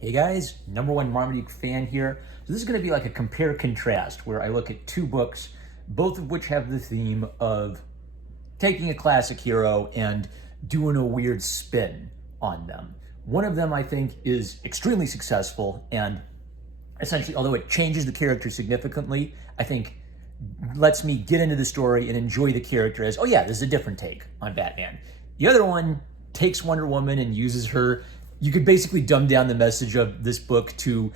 Hey guys, number one Marmaduke fan here. So this is going to be like a compare contrast where I look at two books, both of which have the theme of taking a classic hero and doing a weird spin on them. One of them I think is extremely successful and essentially, although it changes the character significantly, I think lets me get into the story and enjoy the character as, oh yeah, this is a different take on Batman. The other one takes Wonder Woman and uses her. You could basically dumb down the message of this book to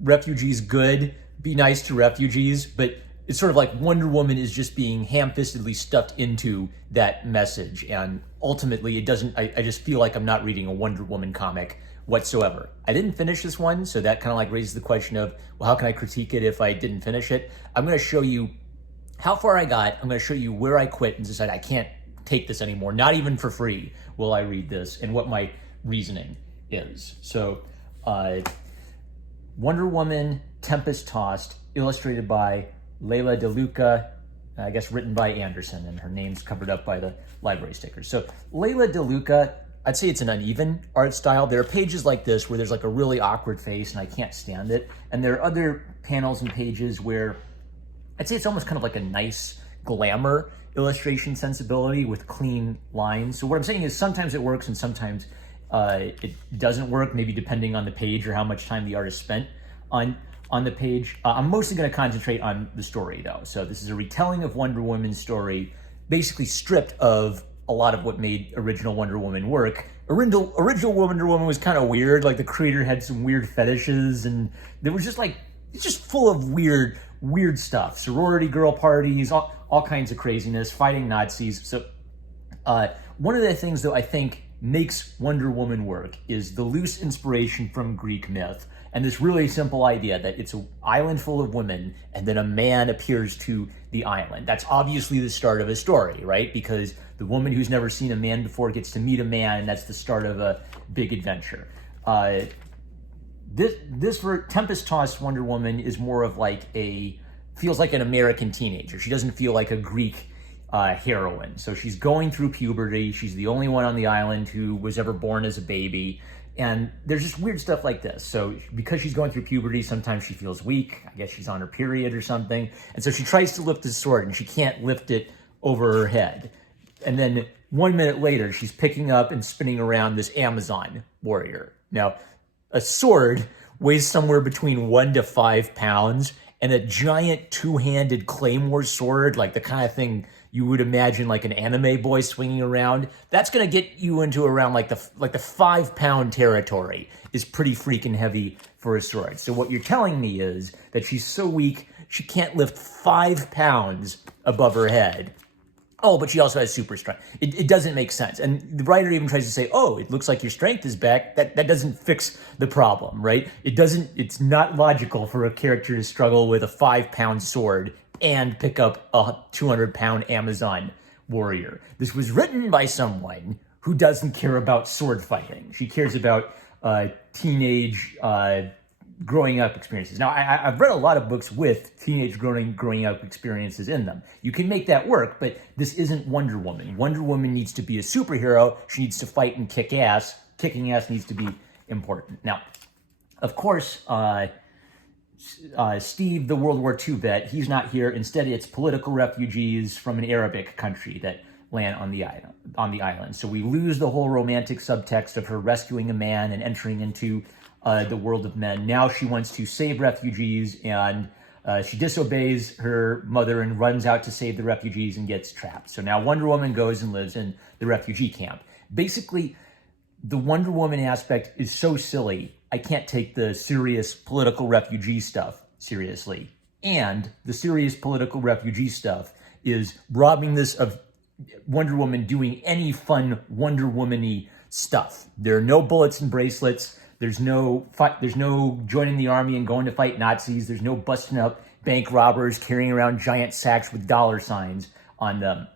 refugees good, be nice to refugees, but it's sort of like Wonder Woman is just being ham-fistedly stuffed into that message. And ultimately, it doesn't, I just feel like I'm not reading a Wonder Woman comic whatsoever. I didn't finish this one, so that kind of like raises the question of, well, how can I critique it if I didn't finish it? I'm going to show you how far I got. I'm going to show you where I quit and decide I can't take this anymore. Not even for free will I read this, and what my reasoning is. So, Wonder Woman, Tempest Tossed, illustrated by Leila DeLuca, I guess written by Anderson, and her name's covered up by the library stickers. So, Leila DeLuca, I'd say it's an uneven art style. There are pages like this where there's like a really awkward face and I can't stand it. And there are other panels and pages where I'd say it's almost kind of like a nice glamour illustration sensibility with clean lines. So what I'm saying is sometimes it works and sometimes it doesn't work, maybe depending on the page or how much time the artist spent on the page. I'm mostly going to concentrate on the story though. So this is a retelling of Wonder Woman's story, basically stripped of a lot of what made original Wonder Woman work. Original Wonder Woman was kind of weird. Like the creator had some weird fetishes, and there was just like, it's just full of weird stuff. Sorority girl parties, all kinds of craziness, fighting Nazis. So one of the things though I think makes Wonder Woman work is the loose inspiration from Greek myth and this really simple idea that it's an island full of women and then a man appears to the island. That's obviously the start of a story, right? Because the woman who's never seen a man before gets to meet a man, and that's the start of a big adventure. This for Tempest Tossed Wonder Woman is more of like feels like an American teenager. She doesn't feel like a Greek heroine. So she's going through puberty. She's the only one on the island who was ever born as a baby. And there's just weird stuff like this. So because she's going through puberty, sometimes she feels weak. I guess she's on her period or something. And so she tries to lift the sword and she can't lift it over her head. And then 1 minute later, she's picking up and spinning around this Amazon warrior. Now, a sword weighs somewhere between 1 to 5 pounds, and a giant two-handed claymore sword, like the kind of thing you would imagine like an anime boy swinging around, that's going to get you into around like the 5-pound territory. Is pretty freaking heavy for a sword. So what you're telling me is that she's so weak she can't lift 5 pounds above her head. Oh, but she also has super strength. It doesn't make sense. And the writer even tries to say, oh, it looks like your strength is back. That doesn't fix the problem, right? It's not logical for a character to struggle with a 5-pound sword and pick up a 200-pound Amazon warrior. This was written by someone who doesn't care about sword fighting. She cares about teenage growing up experiences. Now, I've read a lot of books with teenage growing up experiences in them. You can make that work, but this isn't Wonder Woman. Wonder Woman needs to be a superhero. She needs to fight and kick ass. Kicking ass needs to be important. Now, of course, Steve, the World War II vet, he's not here. Instead, it's political refugees from an Arabic country that land on the island. So we lose the whole romantic subtext of her rescuing a man and entering into the world of men. Now she wants to save refugees, and she disobeys her mother and runs out to save the refugees and gets trapped. So now Wonder Woman goes and lives in the refugee camp. Basically, the Wonder Woman aspect is so silly, I can't take the serious political refugee stuff seriously. And the serious political refugee stuff is robbing this of Wonder Woman doing any fun Wonder Woman-y stuff. There are no bullets and bracelets. There's no fight. There's no joining the army and going to fight Nazis. There's no busting up bank robbers carrying around giant sacks with dollar signs on them.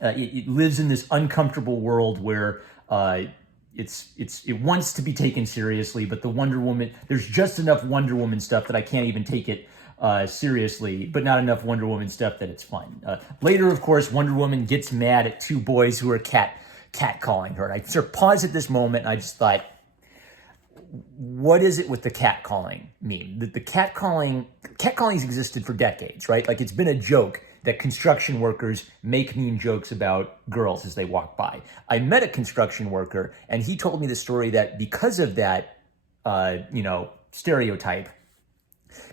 It lives in this uncomfortable world where it wants to be taken seriously, but the Wonder Woman, there's just enough Wonder Woman stuff that I can't even take it seriously, but not enough Wonder Woman stuff that it's fun. Later, of course, Wonder Woman gets mad at 2 boys who are catcalling her. And I sort of paused at this moment and I just thought, what is it with the catcalling meme? The catcalling's existed for decades, right? Like, it's been a joke that construction workers make mean jokes about girls as they walk by. I met a construction worker, and he told me the story that because of that, stereotype,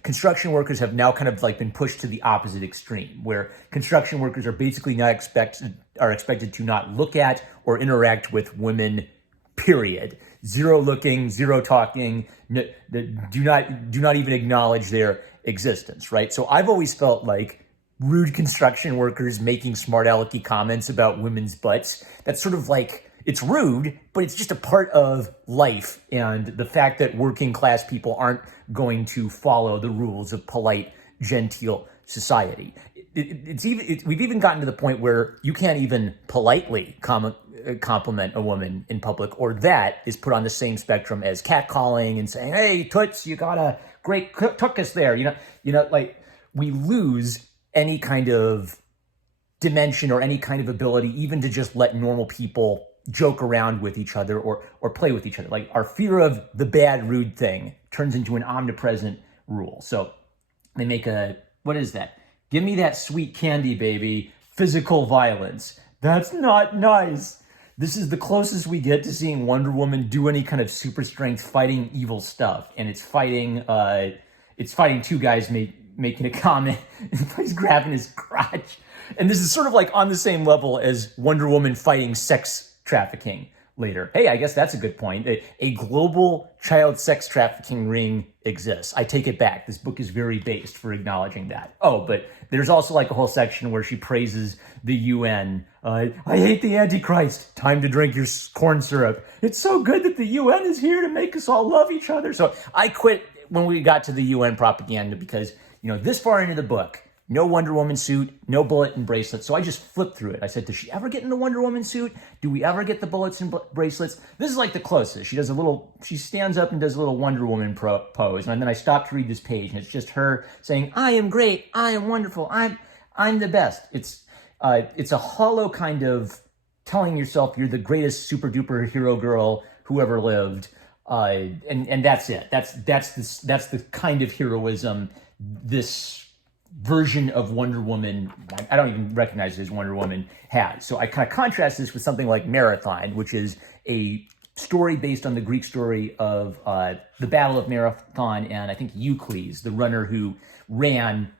construction workers have now kind of like been pushed to the opposite extreme, where construction workers are basically not expected to not look at or interact with women, period. Zero looking, zero talking, do not even acknowledge their existence, right? So I've always felt like rude construction workers making smart alecky comments about women's butts, that's sort of like, it's rude, but it's just a part of life, and the fact that working class people aren't going to follow the rules of polite, genteel society. We've even gotten to the point where you can't even politely compliment a woman in public, or that is put on the same spectrum as catcalling and saying, "Hey, toots, you got a great tuchus there." Like, we lose any kind of dimension or any kind of ability even to just let normal people joke around with each other or play with each other. Like, our fear of the bad, rude thing turns into an omnipresent rule. So they make what is that? Give me that sweet candy, baby. Physical violence. That's not nice. This is the closest we get to seeing Wonder Woman do any kind of super strength fighting evil stuff. And it's fighting two guys making a comment, and he's grabbing his crotch. And this is sort of like on the same level as Wonder Woman fighting sex trafficking later. Hey, I guess that's a good point. A global child sex trafficking ring exists. I take it back. This book is very based for acknowledging that. Oh, but there's also like a whole section where she praises the UN. I hate the Antichrist. Time to drink your corn syrup. It's so good that the UN is here to make us all love each other. So I quit when we got to the UN propaganda because, this far into the book, no Wonder Woman suit, no bullet and bracelets. So I just flipped through it. I said, does she ever get in the Wonder Woman suit? Do we ever get the bullets and bracelets? This is like the closest. She stands up and does a little Wonder Woman pose. And then I stopped to read this page, and it's just her saying, I am great. I am wonderful. I'm the best. It's a hollow kind of telling yourself you're the greatest super duper hero girl who ever lived. And that's it. That's the kind of heroism this version of Wonder Woman, I don't even recognize it as Wonder Woman, has. So I kind of contrast this with something like Marathon, which is a story based on the Greek story of the Battle of Marathon, and I think Euclides, the runner who ran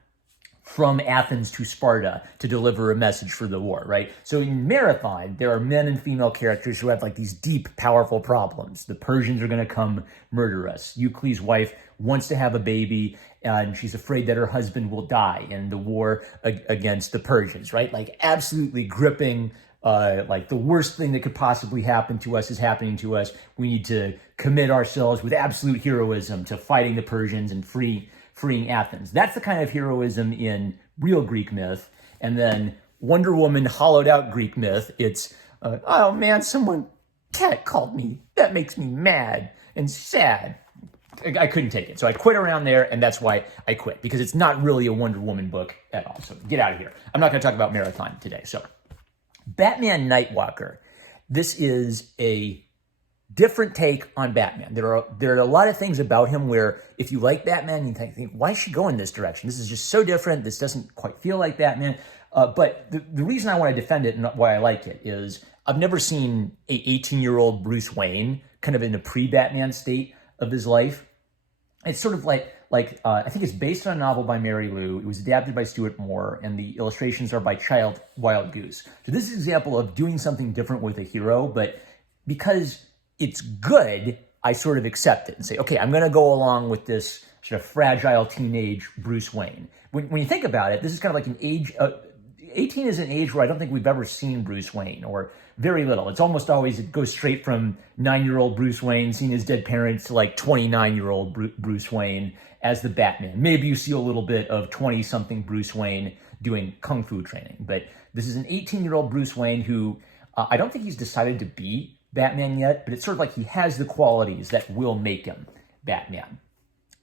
from Athens to Sparta to deliver a message for the war, right? So in Marathon, there are men and female characters who have like these deep, powerful problems. The Persians are going to come murder us. Euclides' wife wants to have a baby, and she's afraid that her husband will die in the war against the Persians, right? Like, absolutely gripping, like the worst thing that could possibly happen to us is happening to us. We need to commit ourselves with absolute heroism to fighting the Persians and freeing Athens. That's the kind of heroism in real Greek myth. And then Wonder Woman hollowed out Greek myth. It's, oh man, someone called me. That makes me mad and sad. I couldn't take it. So I quit around there, and that's why I quit, because it's not really a Wonder Woman book at all. So get out of here. I'm not going to talk about Marathon today. So Batman Nightwalker. This is a different take on Batman. There are a lot of things about him where if you like Batman, you think, why is she going this direction? This is just so different. This doesn't quite feel like Batman. But the reason I want to defend it and why I like it is I've never seen a 18-year-old Bruce Wayne kind of in a pre-Batman state of his life. It's sort of like I think it's based on a novel by Mary Lou. It was adapted by Stuart Moore, and the illustrations are by Child Wild Goose. So this is an example of doing something different with a hero, but because it's good, I sort of accept it and say, okay, I'm going to go along with this sort of fragile teenage Bruce Wayne. When you think about it, this is kind of like an age, 18 is an age where I don't think we've ever seen Bruce Wayne, or very little. It's almost always, it goes straight from 9-year-old Bruce Wayne seeing his dead parents to like 29-year-old Bruce Wayne as the Batman. Maybe you see a little bit of 20-something Bruce Wayne doing kung fu training. But this is an 18-year-old Bruce Wayne who, I don't think he's decided to be Batman yet, but it's sort of like he has the qualities that will make him Batman.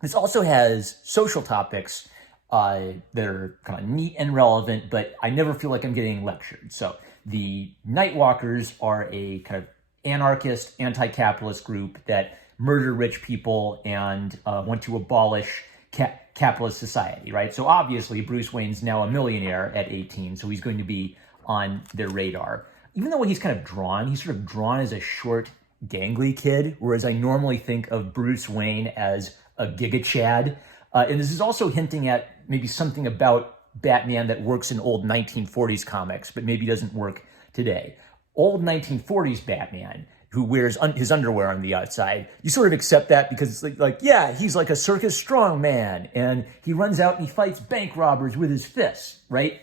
This also has social topics that are kind of neat and relevant, but I never feel like I'm getting lectured. So the Nightwalkers are a kind of anarchist, anti-capitalist group that murder rich people and want to abolish capitalist society, right? So obviously Bruce Wayne's now a millionaire at 18, so he's going to be on their radar. Even though he's kind of drawn, he's sort of drawn as a short, gangly kid, whereas I normally think of Bruce Wayne as a Giga Chad. And this is also hinting at maybe something about Batman that works in old 1940s comics, but maybe doesn't work today. Old 1940s Batman, who wears his underwear on the outside, you sort of accept that because it's like, yeah, he's like a circus strongman, and he runs out and he fights bank robbers with his fists, right?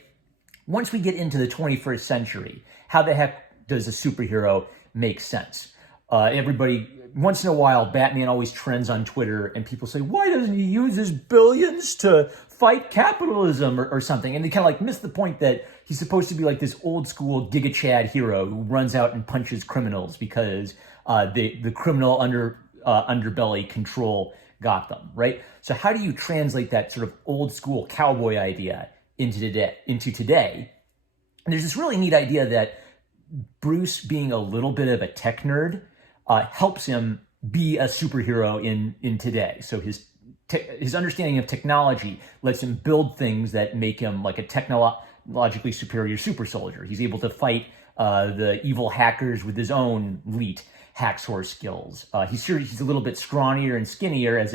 Once we get into the 21st century, how the heck does a superhero make sense? Everybody, once in a while, Batman always trends on Twitter, and people say, why doesn't he use his billions to fight capitalism or something? And they kind of like miss the point that he's supposed to be like this old school Giga Chad hero who runs out and punches criminals because the criminal underbelly control Gotham, right? So how do you translate that sort of old school cowboy idea into today? And there's this really neat idea that Bruce, being a little bit of a tech nerd, helps him be a superhero in today. So his understanding of technology lets him build things that make him like a technologically superior super soldier. He's able to fight the evil hackers with his own elite hacksaw skills. He's a little bit scrawnier and skinnier as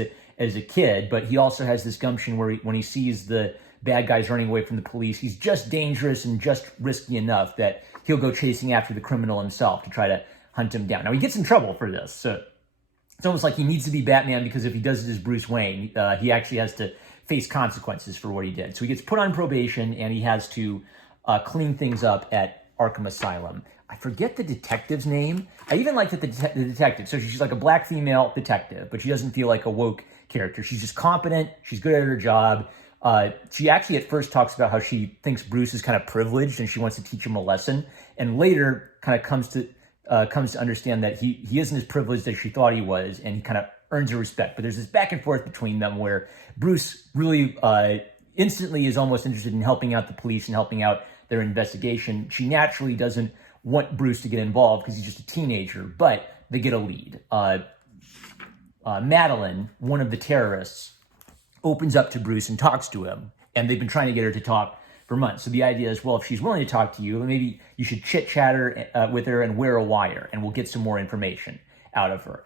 a kid, but he also has this gumption where when he sees the bad guys running away from the police, he's just dangerous and just risky enough that he'll go chasing after the criminal himself to try to hunt him down. Now, he gets in trouble for this, so it's almost like he needs to be Batman because if he does it as Bruce Wayne, he actually has to face consequences for what he did. So he gets put on probation, and he has to clean things up at Arkham Asylum. I forget the detective's name. I even like that the detective, so she's like a black female detective, but she doesn't feel like a woke character. She's just competent. She's good at her job. She actually at first talks about how she thinks Bruce is kind of privileged and she wants to teach him a lesson, and later kind of comes to understand that he isn't as privileged as she thought he was, and he kind of earns her respect. But there's this back and forth between them where Bruce really instantly is almost interested in helping out the police and helping out their investigation. She naturally doesn't want Bruce to get involved because he's just a teenager, but they get a lead. Madeline, one of the terrorists, opens up to Bruce and talks to him, and they've been trying to get her to talk for months. So the idea is, well, if she's willing to talk to you, maybe you should chit-chat her with her and wear a wire, and we'll get some more information out of her.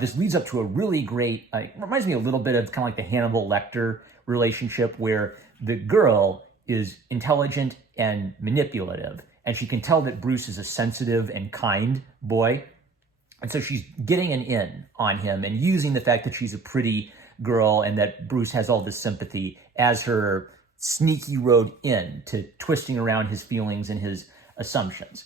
This leads up to a really great, reminds me a little bit of kind of like the Hannibal Lecter relationship, where the girl is intelligent and manipulative, and she can tell that Bruce is a sensitive and kind boy. And so she's getting an in on him and using the fact that she's a pretty girl and that Bruce has all this sympathy as her sneaky road in to twisting around his feelings and his assumptions.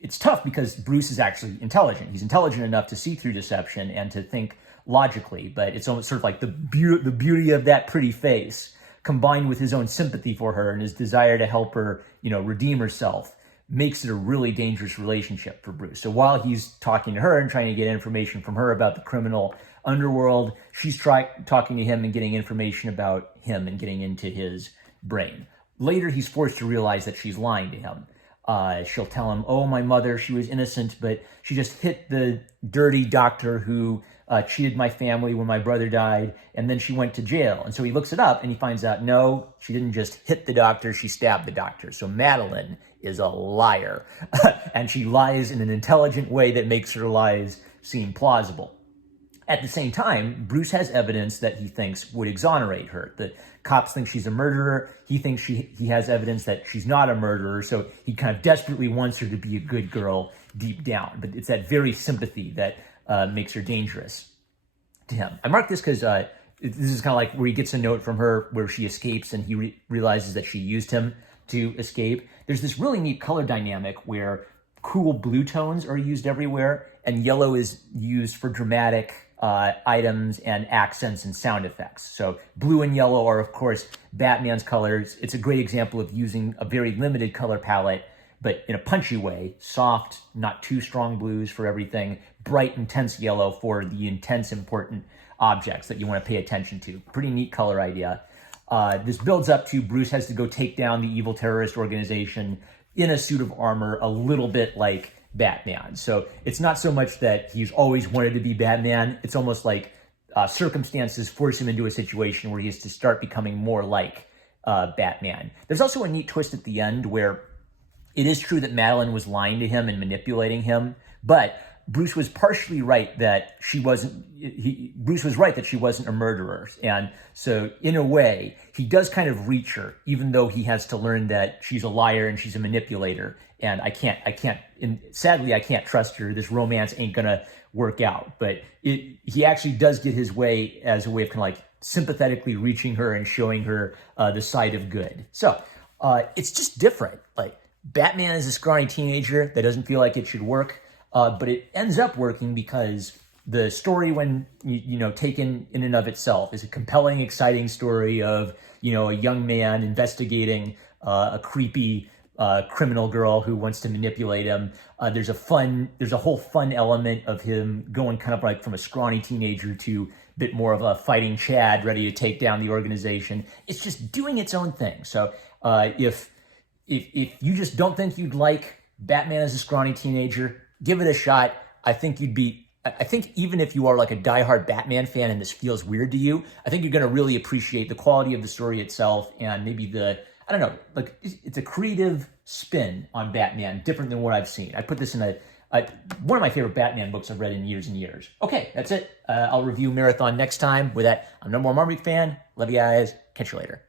It's tough because Bruce is actually intelligent. He's intelligent enough to see through deception and to think logically, but it's almost sort of like the beauty of that pretty face combined with his own sympathy for her and his desire to help her, redeem herself, makes it a really dangerous relationship for Bruce. So while he's talking to her and trying to get information from her about the criminal underworld, she's talking to him and getting information about him and getting into his brain. Later, he's forced to realize that she's lying to him. She'll tell him, oh, my mother, she was innocent, but she just hit the dirty doctor who cheated my family when my brother died, and then she went to jail. And so he looks it up and he finds out, no, she didn't just hit the doctor, she stabbed the doctor. So Madeline is a liar. And she lies in an intelligent way that makes her lies seem plausible. At the same time, Bruce has evidence that he thinks would exonerate her. The cops think she's a murderer. He thinks he has evidence that she's not a murderer, so he kind of desperately wants her to be a good girl deep down. But it's that very sympathy that makes her dangerous to him. I marked this because this is kind of like where he gets a note from her where she escapes and he realizes that she used him to escape. There's this really neat color dynamic where cool blue tones are used everywhere and yellow is used for dramatic items and accents and sound effects. So blue and yellow are, of course, Batman's colors. It's a great example of using a very limited color palette, but in a punchy way. Soft, not too strong blues for everything. Bright, intense yellow for the intense, important objects that you want to pay attention to. Pretty neat color idea. This builds up to Bruce has to go take down the evil terrorist organization in a suit of armor, a little bit like Batman. So it's not so much that he's always wanted to be Batman. It's almost like circumstances force him into a situation where he has to start becoming more like Batman. There's also a neat twist at the end where it is true that Madeline was lying to him and manipulating him, but Bruce was partially right that she wasn't. Bruce was right that she wasn't a murderer, and so in a way, he does kind of reach her, even though he has to learn that she's a liar and she's a manipulator. And I can't. And sadly, I can't trust her. This romance ain't gonna work out. But he actually does get his way as a way of kind of like sympathetically reaching her and showing her the side of good. So it's just different. Like Batman is a scrawny teenager that doesn't feel like it should work. But it ends up working because the story, when taken in and of itself, is a compelling, exciting story of a young man investigating a creepy criminal girl who wants to manipulate him. There's a whole fun element of him going kind of like from a scrawny teenager to a bit more of a fighting Chad, ready to take down the organization. It's just doing its own thing. So if you just don't think you'd like Batman as a scrawny teenager, give it a shot. I think even if you are like a diehard Batman fan and this feels weird to you, I think you're going to really appreciate the quality of the story itself and maybe it's a creative spin on Batman, different than what I've seen. I put this in one of my favorite Batman books I've read in years and years. Okay, that's it. I'll review Marathon next time. With that, I'm No More Marmite fan. Love you guys. Catch you later.